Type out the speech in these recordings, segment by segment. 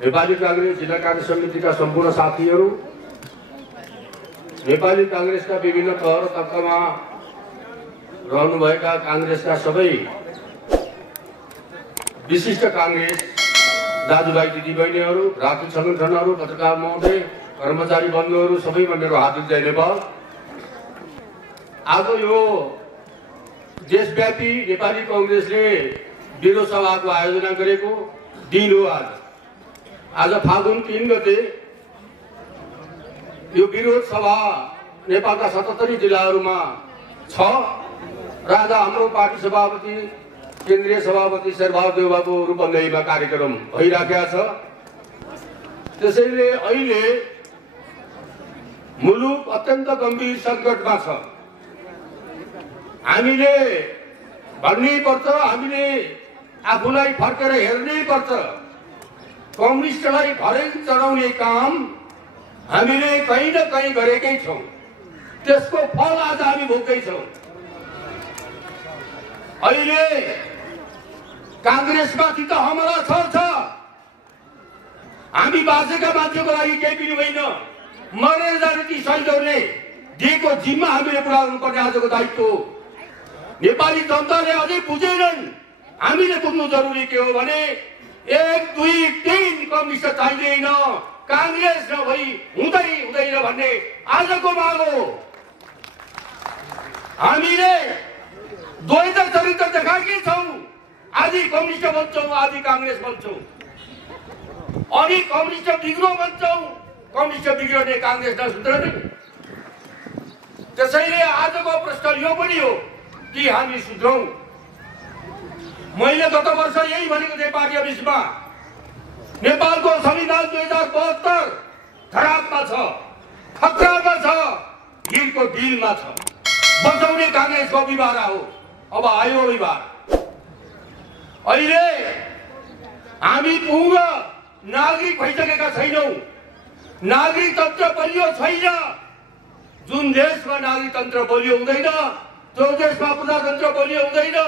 नेपाली कांग्रेस जिल्ला कार्य समितिका सम्पूर्ण साथीहरू, नेपाली कांग्रेसका विभिन्न तह र तबकामा रहनुभएका कांग्रेसका सबै विशिष्ट कांग्रेस दाजुभाइ दिदीबहिनीहरू, राजनीतिक संगठनहरू, पत्रकार महोदय, कर्मचारी बन्धुहरू सबैमा मेरो हार्दिक जय नेपाल। आज यो देशव्यापी नेपाली कांग्रेसले विरोध सभाको आयोजना गरेको दिन हो। आज फागुन 3 गते यो विरोध सभा नेपालका 77 जिल्लाहरूमा छ र आज हाम्रो पार्टी सभापति केन्द्रीय सभापति शेरबहादुर देउवाको रूपन्देहीमा कार्यक्रम भइराखेको छ। त्यसैले अहिले मुलुक अत्यन्त गम्भीर सङ्कटमा छ। हामीले भन्नै पर्छ, हामीले आफूलाई फर्केर हेर्नै पर्छ। कम्युनिस्टलाई भरै चढाउने काम हामीले कहीँ न कहीँ गरेकै छौँ, त्यसको फल आज हामी भोग्दैछौँ। अहिले कांग्रेसमाथि त हमला छ। हामी बाँचेका मान्छेको लागि केही पनि होइन, मरेर जाने ती शहीदहरूले दिएको जिम्मा हामीले पुरा गर्नुपर्ने आजको दायित्व हो। नेपाली जनताले अझै बुझेनन्। हामीले बुझ्नु जरुरी के हो भने 1, 2, 3 कम्युनिस्ट चाहिँदैन, कांग्रेस नभई हुँदैन भन्ने आजको माग हो। हामीले द्वैत चरित्र देखाएकै छौँ। आदि कम्युनिस्ट बन्छौँ, आदि कांग्रेस बन्छौँ, अनि कम्युनिस्ट बिग्रो बन्छौँ, कम्युनिस्ट बिग्रने कांग्रेस नसुध्रने। त्यसैले आजको प्रश्न यो पनि हो कि हामी सुध्रौँ। मैले गत वर्ष यही भनेको थिएँ पार्टी अफिसमा, नेपालको संविधान 2072 खराबमा छ, खतरामा छ, ढिलको ढिलमा छ। बचाउने कांग्रेसको विवाह हो। अब आयो विवाह। अहिले हामी पूर्ण नागरिक भइसकेका छैनौँ। नागरिक तन्त्र बलियो छैन। जुन देशमा नागरिक तन्त्र बलियो हुँदैन, त्यो देशमा प्रजातन्त्र बलियो हुँदैन,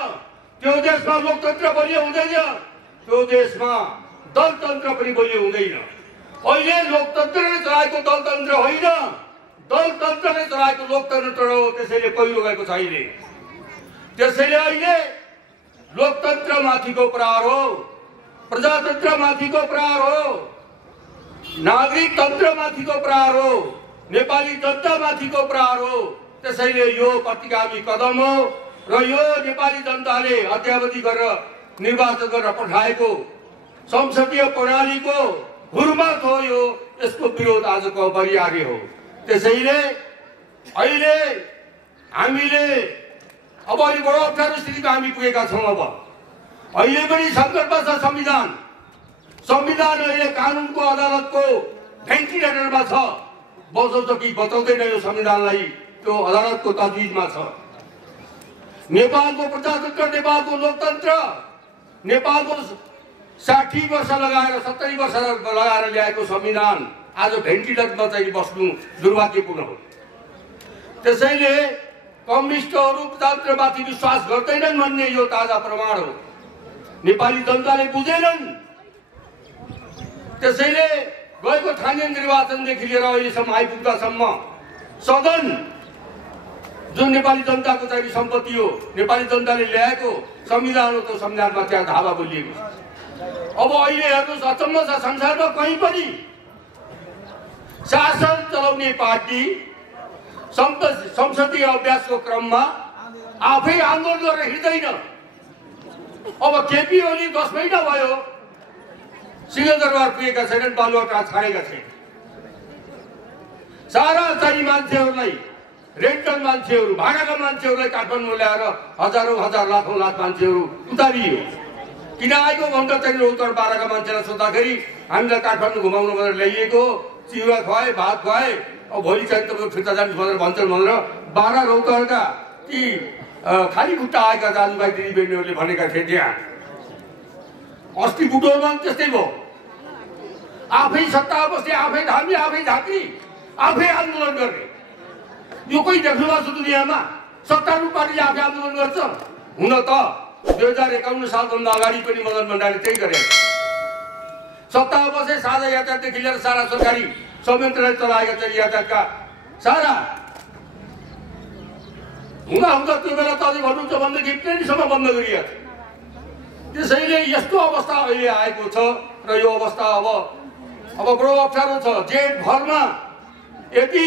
त्यो देशमा लोकतन्त्र बलियो हुँदैन, त्यो देशमा दलतन्त्र पनि बलियो हुँदैन। अहिले लोकतन्त्रले चलाएको दलतन्त्र होइन, दलतन्त्रले चलाएको लोकतन्त्र हो। त्यसैले पहिरो गएको छैन। त्यसैले अहिले लोकतन्त्रमाथिको प्रहार हो, प्रजातन्त्रमाथिको प्रहार हो, नागरिक तन्त्रमाथिको प्रहार हो, नेपाली जनतामाथिको प्रहार हो। त्यसैले यो प्रतिगामी कदम हो र यो नेपाली जनताले अद्यावधि गरेर निर्वाचन गरेर पठाएको संसदीय प्रणालीको हुर्मत हो। यसको विरोध आजको बरियारी हो। त्यसैले अहिले हामीले अब यो बडो अप्ठ्यारो स्थितिमा हामी पुगेका छौँ। अब अहिले पनि सङ्कटमा छ संविधान। संविधान अहिले कानुनको अदालतको भेन्टिलेटरमा छ। बचाउँछ कि बचाउँदैन यो संविधानलाई, त्यो अदालतको तजविजमा छ। नेपालको प्रजातन्त्र, नेपालको लोकतन्त्र, नेपालको 60 वर्ष लगाएर 70 वर्ष लगाएर ल्याएको संविधान आज भेन्टिलेटरमा चाहिँ बस्नु दुर्भाग्यपूर्ण हो। त्यसैले कम्युनिस्टहरू प्रजातन्त्रमाथि विश्वास गर्दैनन् भन्ने यो ताजा प्रमाण हो। नेपाली जनताले बुझेनन्। त्यसैले गएको स्थानीय निर्वाचनदेखि लिएर अहिलेसम्म आइपुग्दासम्म सदन जुन नेपाली जनताको चाहिँ सम्पत्ति हो, नेपाली जनताले ल्याएको संविधान हो, त्यो संविधानमा त्यहाँ धावा बोलिएको छ। अब अहिले हेर्नुहोस्, अचम्म छ, संसारमा कहीँ पनि शासन चलाउने पार्टी संसदीय अभ्यासको क्रममा आफै आन्दोलन गरेर हिँड्दैन। अब केपी ओली 10 महिना भयो सिंहदरबार पुगेका छैनन्, बालुवाटार छाडेका छैन। सारा चाहिँ मान्छेहरूलाई, रेन्टल मान्छेहरू, भाडाका मान्छेहरूलाई काठमाडौँ ल्याएर हजारौँ हजार लाखौँ लाख मान्छेहरू उतारियो। किन आएको भन्दा चाहिँ रौतहट बाह्रका मान्छेलाई सोद्धाखेरि हामीलाई काठमाडौँ घुमाउनु भनेर ल्याइएको, चिउरा खुवाए, भात खुवाए, अब भोलि चाहिँ तपाईँको फिर्ता जानुहोस् भनेर भन्छन् भनेर 12 रौतहटका ती खाली खुट्टा आएका दाजुभाइ दिदीबहिनीहरूले भनेका थिए। त्यहाँ अस्ति बुटोलमा पनि त्यस्तै भयो। आफै सत्ता बस्ने, आफै धामी, आफै झाँक्री, आफै आन्दोलन गर्ने। यो कोही देख्नु भएको छ दुनियाँमा? सत्तारूढ पार्टीले आफै आन्दोलन गर्छ? हुन त 2051 सालभन्दा अगाडि पनि मदन भण्डारीले त्यही गरे। सत्ता बसे साझा यातायातदेखि लिएर सारा सरकारी संयन्त्रले चलाएका चाहिँ यातायातका सारा हुँदा त्यो बेला त अझै भन्नुहुन्छ भनेदेखि ट्रेनसम्म बन्द गरिएको थियो। त्यसैले यस्तो अवस्था अहिले आएको छ र यो अवस्था अब बडो अप्ठ्यारो छ। जेठभरमा यदि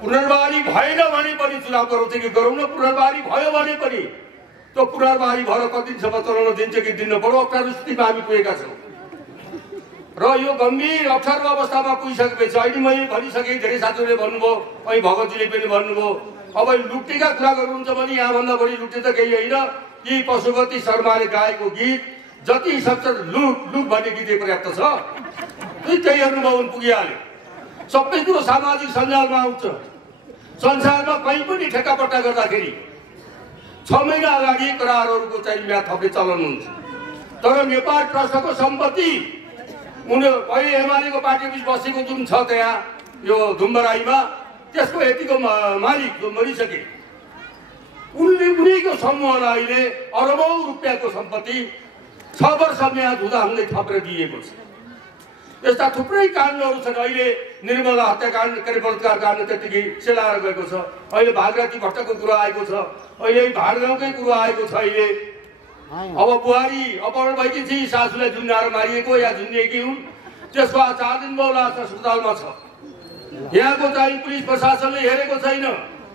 पुनर्वारी भएन भने पनि चुनाव गरौँ न, पुनर्वारी भयो भने पनि त्यो पुनर्वारी भएर कति दिनसम्म चलाउन दिन्छ कि दिन्न, बडो अप्ठ्यारो स्थितिमा हामी पुगेका छौँ। र यो गम्भीर अप्ठ्यारो अवस्थामा पुगिसकेपछि अहिले मैले भनिसकेँ, धेरै साथीहरूले भन्नुभयो, अहिले भगतजीले पनि भन्नुभयो, अब लुट्नेका कुरा गर्नुहुन्छ भने यहाँभन्दा बढी लुट्ने त केही होइन कि पशुपति शर्माले गाएको गीत जति सक्छ लुट लुट भन्ने गीत पर्याप्त छ। त्यही हेर्नुभयो भने पुगिहाल्यो। सबै कुरो सामाजिक सञ्जालमा आउँछ। संसारमा कहीँ पनि ठेक्कापट्टा गर्दाखेरि 6 महिना अगाडि करारहरूको चाहिँ म्याद थप्ने चलन हुन्छ। तर नेपाल ट्रस्टको सम्पत्ति अहिले एमालेको पार्टीबिच बसेको जुन छ त्यहाँ यो धुम्बराईमा, त्यसको यतिको मालिक जो मरिसके उनीको समूहलाई अहिले अरबौं रुपियाँको सम्पत्ति 6 वर्ष म्याद हुँदै थपेर दिएको छ। यस्ता थुप्रै काण्डहरू छन्। अहिले निर्मला हत्याकाण्ड बलात्कार काण्ड त्यतिकै सेलाएर गएको छ। अहिले भागराती भट्टको कुरा आएको छ। अहिले भाडगाउँकै कुरा आएको छ। अहिले अब बुहारी अपहरण भएकी थिए, सासूलाई झुन्डाएर मारिएको या झुन्डिएकी हुन्, त्यसको 4 दिन बहुलास अस्पतालमा छ। यहाँको चाहिँ पुलिस प्रशासनले हेरेको छैन,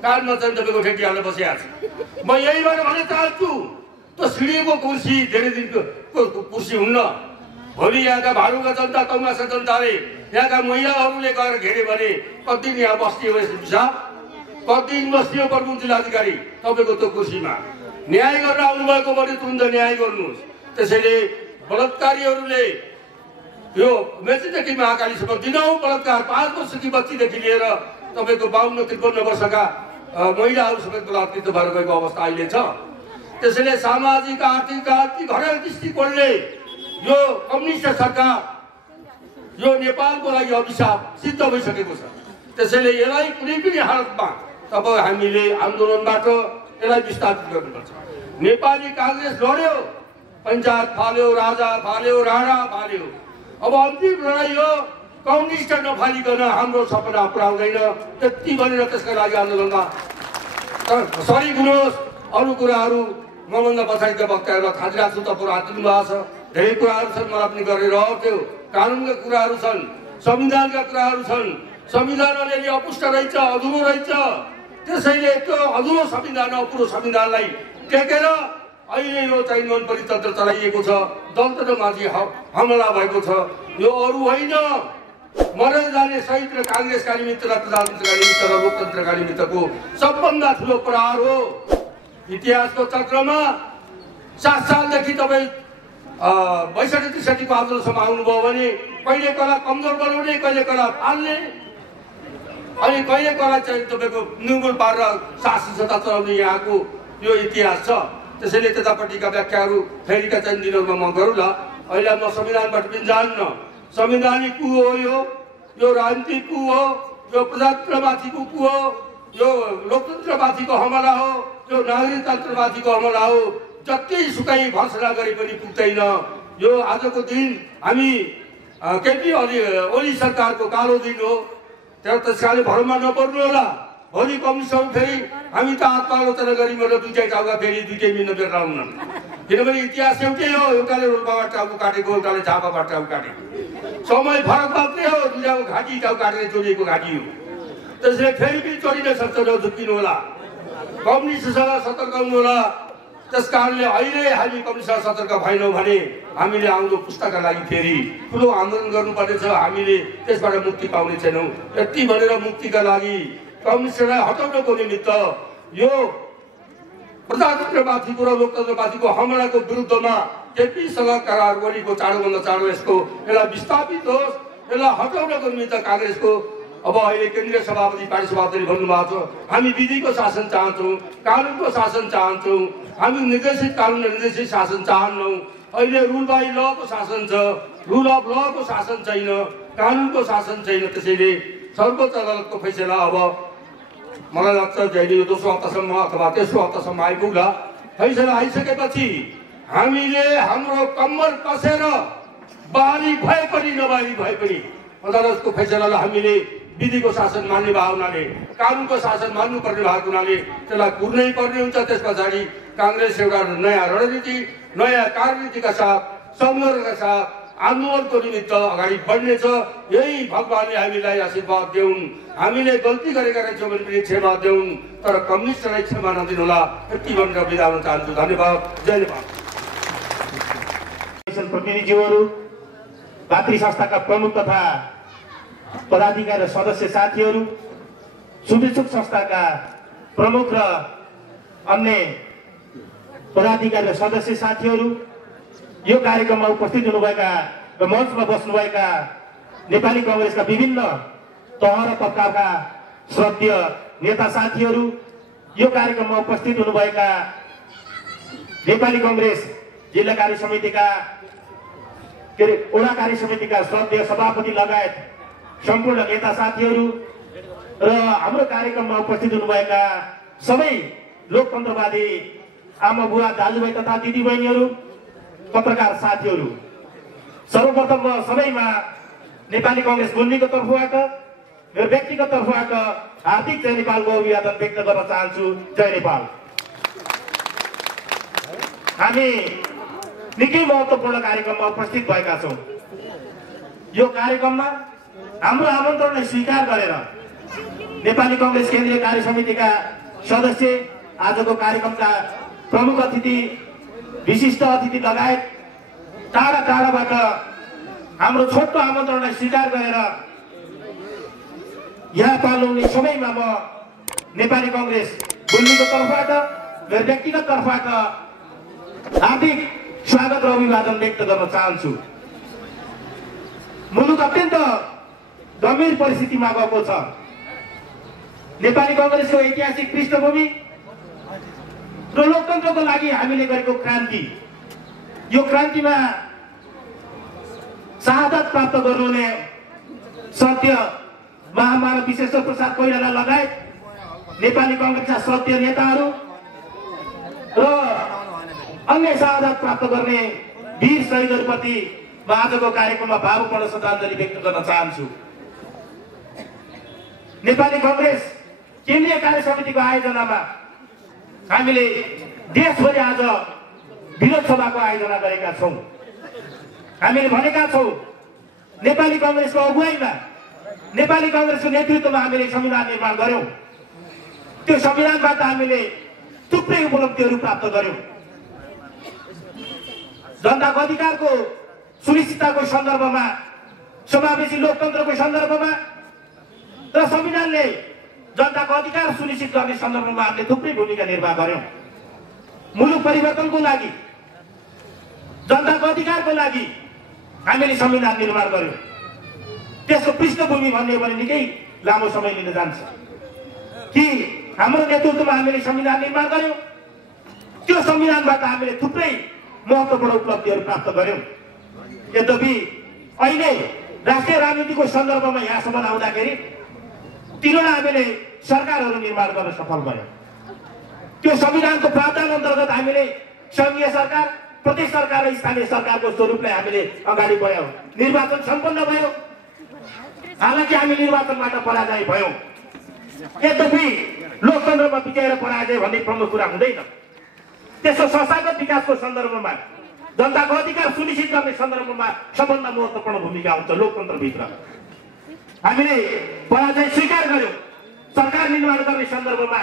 कानमा चाहिँ तपाईँको ठेकी हाल्न बसिया छ। म यहीबाट भन्न चाहन्छु, त्यो सिडीको कुर्सी धेरै दिनको कुर्सी हुन्न। भोलि यहाँका भाडुका जनता, कौमासका जनताले, यहाँका महिलाहरूले गएर घेरे भने कति दिन यहाँ बस्ने हो हिसाब, कति दिन बस्ने हो प्रमुख जिल्लाधिकारी तपाईँको त्यो कुर्सीमा। न्याय गर्न आउनुभएको भने तुरन्त न्याय गर्नुहोस्। त्यसैले बलात्कारीहरूले यो मेचीदेखि महाकालीसम्म दिनौँ बलात्कार, 5 वर्षकी बच्चीदेखि लिएर तपाईँको 52-53 वर्षका महिलाहरू समेत बलात्कृत भएर गएको अवस्था अहिले छ। त्यसैले सामाजिक आर्थिक घरेलु दृष्टिकोणले यो कम्युनिस्ट सरकार यो नेपालको लागि अभिशाप सिद्ध भइसकेको छ। त्यसैले यसलाई कुनै पनि हालतमा हामीले आन्दोलनबाट यसलाई विस्थापित गर्नुपर्छ। नेपाली कांग्रेस लड्यो, पञ्चायत फाल्यो, राजा फाल्यो, राणा फाल्यो। अब अन्तिम लडाइँ हो कम्युनिस्ट नफालिकन हाम्रो सपना पुरा हुँदैन त्यति भनेर त्यसका लागि आन्दोलनमा सरिक हुनुहोस्। अरू कुराहरू मभन्दा पछाडिका वक्ताहरूलाई थाहा दिएको छु, तपाईहरु हात दिनु भएको छ। धेरै कुराहरू छन्, मलाई पनि गरेर त्यो कानुनका कुराहरू छन्, संविधानका कुराहरू छन्। संविधान अलिअलि अपुष्ट रहेछ, अधुरो रहेछ। त्यसैले त्यो अधुरो संविधान, अपुरो संविधानलाई टेकेर अहिले यो चाहिँ मन परितन्त्र चलाइएको छ, दलतन्त्रमाथि हमला भएको छ। यो अरू होइन, मरेर जाने शहीद र कांग्रेसका निमित्त र प्रजातन्त्रका निमित्त र लोकतन्त्रका निमित्तको सबभन्दा ठुलो प्रहार हो। इतिहासको चक्रमा 7 सालदेखि तपाईँ 62-63 आन्दोलनसम्म आउनुभयो भने कहिले कला कमजोर बनाउने, कहिले कला फाल्ने, अनि कहिले कला चाहिँ तपाईँको निर्मूल पारेर शासन सत्ता चलाउने यहाँको यो इतिहास छ। त्यसैले त्यतापट्टिका व्याख्याहरू फेरिका चाहिँ दिनहरूमा म गरौँला। अहिले म संविधानबाट पनि जान्न। संवैधानिक कु हो यो राजनीतिक कु हो, यो प्रजातन्त्रमाथिको कु हो, यो लोकतन्त्रमाथिको हमला हो, यो नागरिक तन्त्रमाथिको हमला हो। जति सुकै भर्सना गरे पनि पुग्दैन। यो आजको दिन हामी केपी ओली सरकारको कालो दिन हो। त्यसकारणले भरमा नपर्नु होला। भोलि कम्युनिस्टहरू फेरि हामी त आत्मालोचना गऱ्यौँ र दुईटै टाउका फेरि दुईटै मिल्न बेर आउन। किनभने इतिहास एउटै हो, एउटाले रोल्पाबाट टाउको काटेको, एउटाले झापाबाट टाउको काटेको। समय फरक मात्रै हो, दुईटाको घाँटी टाउको काटेर जोडिएको घाँटी हो। त्यसैले फेरि पनि चढिन सक्छ, नझुक्किनु होला। कम्युनिस्टसँग सतर्क हुनु होला। त्यसकारणले अहिले हामी कम्युनिस्टसँग सतर्क भएनौँ भने हामीले आउँदो पुस्ताका लागि फेरि ठुलो आन्दोलन गर्नुपर्नेछ। हामीले त्यसबाट मुक्ति पाउने छैनौँ। यति भनेर मुक्तिका लागि कम्युनिस्टलाई हटाउनको निमित्त यो प्रजातन्त्रमाथिको र लोकतन्त्रमाथिको हमलाको विरुद्धमा केपीसँग करार गरेको चाँडोभन्दा चाँडो यसलाई विस्थापित होस्। यसलाई हटाउनको निमित्त कांग्रेसको अब अहिले केन्द्रीय सभापति, पार्टी सभापतिले भन्नुभएको छ, हामी विधिको शासन चाहन्छौँ, कानुनको शासन चाहन्छौँ। हामी निर्देशित कानुन र निर्देशित शासन चाहन्नौँ। अहिले रुल बाई लको शासन छ, रुल अफ लको शासन छैन, कानुनको शासन छैन। त्यसैले सर्वोच्च अदालतको फैसला अब मलाई लाग्छ जहिले यो दोस्रो हप्तासम्म अथवा तेस्रो हप्तासम्म आइपुग्ला। फैसला आइसकेपछि हामीले हाम्रो कम्मर कसेर बारी भए पनि नबारी भए पनि अदालतको फैसलालाई हामीले विधिको शासन मान्ने भावनाले कानुनको शासन मान्नुपर्ने भएको हुनाले त्यसलाई कुर्नै पर्ने हुन्छ। त्यस पछाडि कांग्रेस एउटा नयाँ रणनीति नयाँ कार्यनीतिका साथ संघर्षका साथ आन्दोलनको निमित्त अगाडि बढ्नेछ। यही भगवानले हामीलाई आशीर्वाद देऊन्। हामीले गल्ती गरेका रहेछौँ भने पनि क्षमा देऊन्, तर कम्युनिस्टलाई क्षमा नदिनु होला। यति भनेर बिदा हुन चाहन्छु। धन्यवाद। जय नेपाल। प्रतिनिधिहरू, भातृ संस्थाका प्रमुख तथा पदाधिकारी र सदस्य साथीहरू, शुभेच्छुक संस्थाका प्रमुख र अन्य पदाधिकारी र सदस्य साथीहरू, यो कार्यक्रममा उपस्थित हुनुभएका र मञ्चमा बस्नुभएका नेपाली कांग्रेसका विभिन्न तह र तबकाका श्रद्धेय नेता साथीहरू, यो कार्यक्रममा उपस्थित हुनुभएका नेपाली कांग्रेस जिल्ला कार्य समितिका ओडा कार्य समितिका श्रद्धेय सभापति लगायत सम्पूर्ण नेता साथीहरू र हाम्रो कार्यक्रममा उपस्थित हुनुभएका सबै लोकतन्त्रवादी आमा बुवा दाजुभाइ तथा दिदीबहिनीहरू, पत्रकार साथीहरू, सर्वप्रथम म सबैमा नेपाली कांग्रेस गुल्मीको तर्फबाट मेरो व्यक्तिगत तर्फबाट हार्दिक जय नेपालको अभिवादन व्यक्त गर्न चाहन्छु। जय नेपाल। हामी निकै महत्त्वपूर्ण कार्यक्रममा उपस्थित भएका छौँ। यो कार्यक्रममा हाम्रो आमन्त्रणलाई स्वीकार गरेर नेपाली कांग्रेस केन्द्रीय कार्य समितिका सदस्य, आजको कार्यक्रमका प्रमुख अतिथि, विशिष्ट अतिथि लगायत टाढा टाढाबाट हाम्रो छोटो आमन्त्रणलाई स्वीकार गरेर यहाँ पाल्नुहुने सबैमा म नेपाली कांग्रेस गुल्मीको तर्फबाट मेरो व्यक्तिगत तर्फबाट हार्दिक स्वागत र अभिवादन व्यक्त गर्न चाहन्छु। मुलुक अत्यन्त गम्भीर परिस्थितिमा गएको छ। नेपाली कांग्रेसको ऐतिहासिक पृष्ठभूमि र लोकतन्त्रको लागि हामीले गरेको क्रान्ति, यो क्रान्तिमा शहादत प्राप्त गर्नुहुने सत्य महामानव विश्वेश्वर प्रसाद कोइराला लगायत नेपाली कांग्रेसका श्रद्धेय नेताहरू र अन्य शहादत प्राप्त गर्ने वीर शहीदहरूप्रति म आजको कार्यक्रममा भावपूर्ण श्रद्धाञ्जली व्यक्त गर्न चाहन्छु। नेपाली कांग्रेस केन्द्रीय कार्य समितिको आयोजनामा हामीले देशभरि आज विरोध सभाको आयोजना गरेका छौँ। हामीले भनेका छौँ नेपाली कांग्रेसको अगुवाईमा, नेपाली कांग्रेसको नेतृत्वमा हामीले संविधान निर्माण गर्यौं। त्यो संविधानबाट हामीले थुप्रै उपलब्धिहरू प्राप्त गर्यौं। जनताको अधिकारको सुनिश्चितताको सन्दर्भमा, समावेशी लोकतन्त्रको सन्दर्भमा र संविधानले जनताको अधिकार सुनिश्चित गर्ने सन्दर्भमा हामीले थुप्रै भूमिका निर्वाह गर्यौं। मुलुक परिवर्तनको लागि, जनताको अधिकारको लागि हामीले संविधान निर्माण गर्यौं। त्यसको पृष्ठभूमि भन्ने भने निकै लामो समय लिन जान्छ कि हाम्रो नेतृत्वमा हामीले संविधान निर्माण गर्यौं। त्यो संविधानबाट हामीले थुप्रै महत्त्वपूर्ण उपलब्धिहरू प्राप्त गर्यौं। यद्यपि अहिले राष्ट्रिय राजनीतिको सन्दर्भमा यहाँसम्म आउँदाखेरि 3 हामीले सरकारहरू निर्माण गर्न सफल भयौं। त्यो संविधानको प्रावधान अन्तर्गत हामीले संघीय सरकार, प्रदेश सरकार र स्थानीय सरकारको स्वरूपलाई हामीले अगाडि बढायौं। निर्वाचन सम्पन्न भयो। हालाकि हामी निर्वाचनबाट पराजय भयौं। यद्यपि लोकतन्त्रमा विजय र पराजय भन्ने प्रमुख कुरा हुँदैन। त्यसको संस्थागत विकासको सन्दर्भमा, जनताको अधिकार सुनिश्चित गर्ने सन्दर्भमा सबभन्दा महत्त्वपूर्ण भूमिका हुन्छ लोकतन्त्रभित्र। हामीले पराजय स्वीकार गर्यौं। सरकार निर्माण गर्ने सन्दर्भमा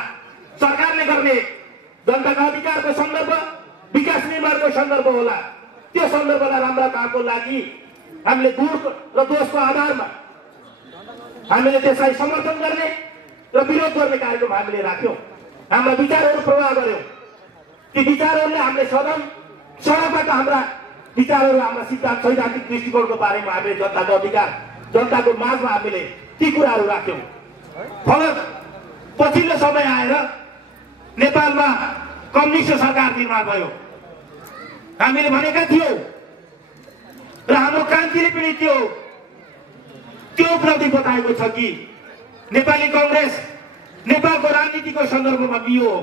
सरकारले गर्ने जनताका अधिकारको सन्दर्भ, विकास निर्माणको सन्दर्भ होला। त्यो सन्दर्भलाई राम्रा कामको लागि हामीले गुण र दोषको आधारमा हामीले त्यसलाई समर्थन गर्ने र विरोध गर्ने कार्यक्रम हामीले राख्यौं। हाम्रा विचारहरू प्रवाह गर्यौं। ती विचारहरूले हामीले सडकबाट हाम्रा विचारहरू, हाम्रा सिद्धान्त, सैद्धान्तिक दृष्टिकोणको बारेमा हामीले जनताको अधिकार, जनताको माझमा हामीले ती कुराहरू राख्यौं। फलत पछिल्लो समय आएर नेपालमा कम्युनिस्ट सरकार निर्माण भयो। हामीले भनेका थियौं र हाम्रो क्रान्तिले पनि त्यो उपलब्धि बताएको छ कि नेपाली कांग्रेस नेपालको राजनीतिको सन्दर्भमा बियो हो,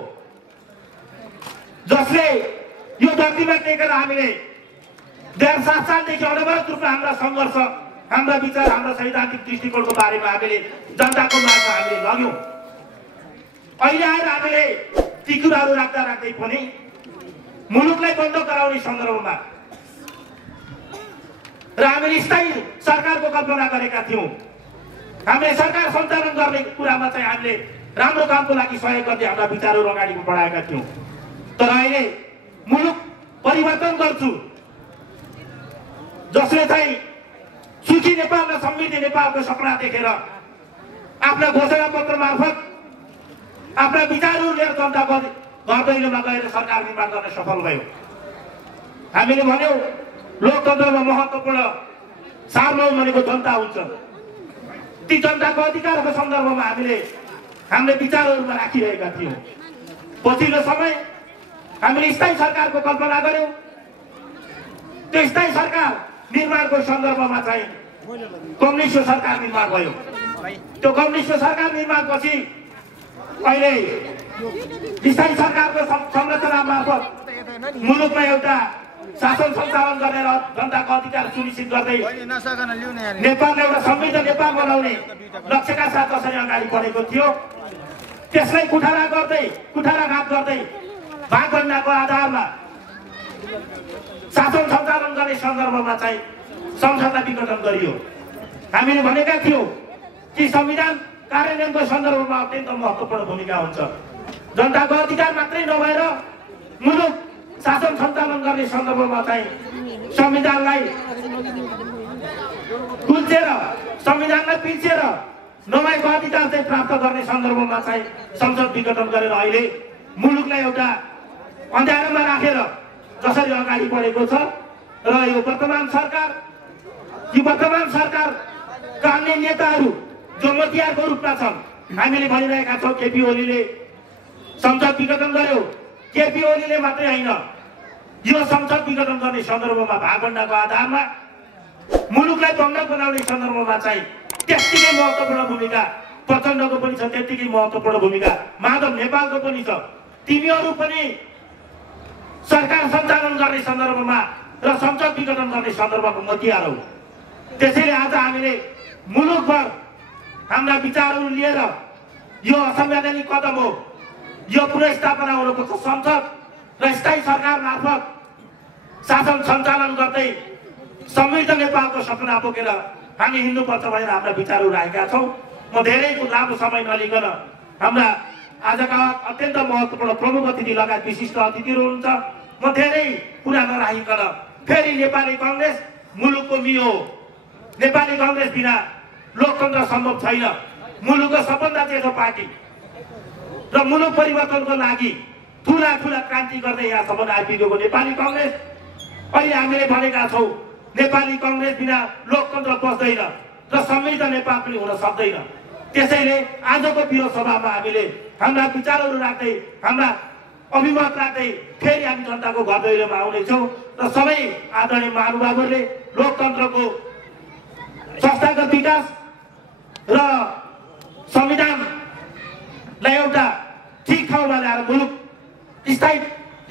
जसले यो धरतीमा टेकेर हामीले 2007 सालदेखि अनवरत रूपमा हाम्रा सङ्घर्ष, हाम्रा विचार, हाम्रा सैद्धान्तिक दृष्टिकोणको बारेमा हामीले जनताको माझमा हामीले लग्यौँ। अहिले आएर हामीले ती कुराहरू राख्दा राख्दै पनि मुलुकलाई बन्द गराउने सन्दर्भमा र हामीले स्थायी सरकारको कल्पना गरेका थियौँ। हामीले सरकार सञ्चालन गर्ने कुरामा चाहिँ हामीले राम्रो कामको लागि सहयोग गर्दै हाम्रा विचारहरू अगाडि बढाएका थियौँ। तर अहिले मुलुक परिवर्तन गर्छु जसले चाहिँ सुखी नेपाल र समृद्धि नेपालको सपना देखेर आफ्ना घोषणा पत्र मार्फत आफ्ना विचारहरू लिएर जनताको घर दैलोमा गएर सरकार निर्माण गर्न सफल भयो। हामीले भन्यौँ लोकतन्त्रमा महत्त्वपूर्ण सार्वभौम भनेको जनता हुन्छ। ती जनताको अधिकारको सन्दर्भमा हामीले हामीले विचारहरूमा राखिरहेका थियौँ। पछिल्लो समय हामीले स्थायी सरकारको कल्पना गर्यौँ। त्यो स्थायी सरकार निर्माणको सन्दर्भमा चाहिँ कम्युनिस्ट सरकार निर्माण भयो। त्यो कम्युनिस्ट सरकार निर्माणपछि अहिले स्थायी सरकारको संरचना मार्फत मुलुकमा एउटा शासन सञ्चालन गरेर जनताको अधिकार सुनिश्चित गर्दै नेपाललाई एउटा समृद्ध नेपाल बनाउने लक्ष्यका साथ कसरी अगाडि बढेको थियो, त्यसलाई कुठाराघात गर्दै भागभण्डाको आधारमा शासन सञ्चालन गर्ने सन्दर्भमा चाहिँ संसदलाई विघटन गरियो। हामीले भनेका थियौँ कि संविधान कार्यान्वयनको सन्दर्भमा अत्यन्त महत्त्वपूर्ण भूमिका हुन्छ। जनताको अधिकार मात्रै नभएर मुलुक शासन सञ्चालन गर्ने सन्दर्भमा चाहिँ संविधानलाई कुल्चेर, संविधानलाई पिल्चेर नभएको अधिकार चाहिँ प्राप्त गर्ने सन्दर्भमा चाहिँ संसद विघटन गरेर अहिले मुलुकलाई एउटा अँध्यारोमा राखेर जसरी अगाडि बढेको छ र यो वर्तमान सरकारका अन्य नेताहरू जो मतियारको रूपमा छन्, हामीले भनिरहेका छौँ केपी ओलीले संसद विघटन गर्यो। केपी ओलीले मात्रै होइन, यो संसद विघटन गर्ने सन्दर्भमा भागभण्डाको आधारमा मुलुकलाई बङ्गाल बनाउने सन्दर्भमा चाहिँ त्यत्तिकै महत्त्वपूर्ण भूमिका प्रचण्डको पनि छ, त्यत्तिकै महत्त्वपूर्ण भूमिका माधव नेपालको पनि छ। तिमीहरू पनि सरकार सञ्चालन गर्ने सन्दर्भमा र संसद विघटन गर्ने सन्दर्भमा मतियार हौ। त्यसैले आज हामीले मुलुकभर हाम्रा विचारहरू लिएर यो असंवैधानिक कदम हो, यो पुनर्स्थापना हुनुपर्छ। संसद र स्थायी सरकार मार्फत शासन सञ्चालन गर्दै समृद्ध नेपालको सपना बोकेर हामी हिँड्नुपर्छ भनेर हाम्रा विचारहरू राखेका छौँ। म धेरै लामो समय नलिकन हाम्रा आजका अत्यन्त महत्त्वपूर्ण प्रमुख अतिथि लगायत विशिष्ट अतिथिहरू हुनुहुन्छ, म धेरै कुरा नराखिकन फेरि नेपाली कङ्ग्रेस मुलुकको मियो, नेपाली कङ्ग्रेस बिना लोकतन्त्र सम्भव छैन। मुलुकको सबभन्दा जेठो पार्टी र मुलुक परिवर्तनको लागि ठुला क्रान्ति गर्दै यहाँसम्म आइपुगेको नेपाली कङ्ग्रेस, अहिले हामीले भनेका छौँ नेपाली कङ्ग्रेस बिना लोकतन्त्र बस्दैन र समृद्ध नेपाल पनि हुन सक्दैन। त्यसैले आजको विरोध सभामा हामीले हाम्रा विचारहरू राख्दै, हाम्रा अभिमत राख्दै फेरि हामी जनताको घर दैलोमा आउनेछौँ र सबै आदरणीय महानुभावहरूले लोकतन्त्रको संस्थागत विकास र संविधानलाई एउटा ठिक ठाउँमा ल्याएर मुलुक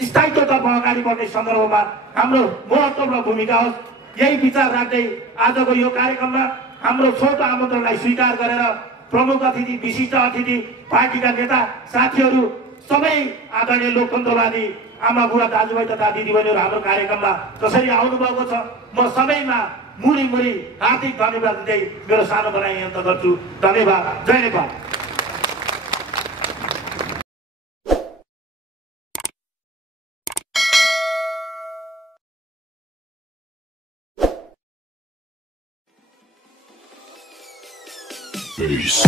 स्थायित्वतर्फ अगाडि बढ्ने सन्दर्भमा हाम्रो महत्त्वपूर्ण भूमिका होस्। यही विचार राख्दै आजको यो कार्यक्रममा हाम्रो छोटो आमन्त्रणलाई स्वीकार गरेर प्रमुख अतिथि, विशिष्ट अतिथि, पार्टीका नेता साथीहरू, सबै आदरणीय लोकतन्त्रवादी आमा बुवा दाजुभाइ तथा दिदीबहिनीहरू हाम्रो कार्यक्रममा जसरी आउनुभएको छ, म सबैमा मुरी हार्दिक धन्यवाद दिँदै मेरो सानो बनाइ अन्त गर्छु। धन्यवाद। जय नेपाल। Peace.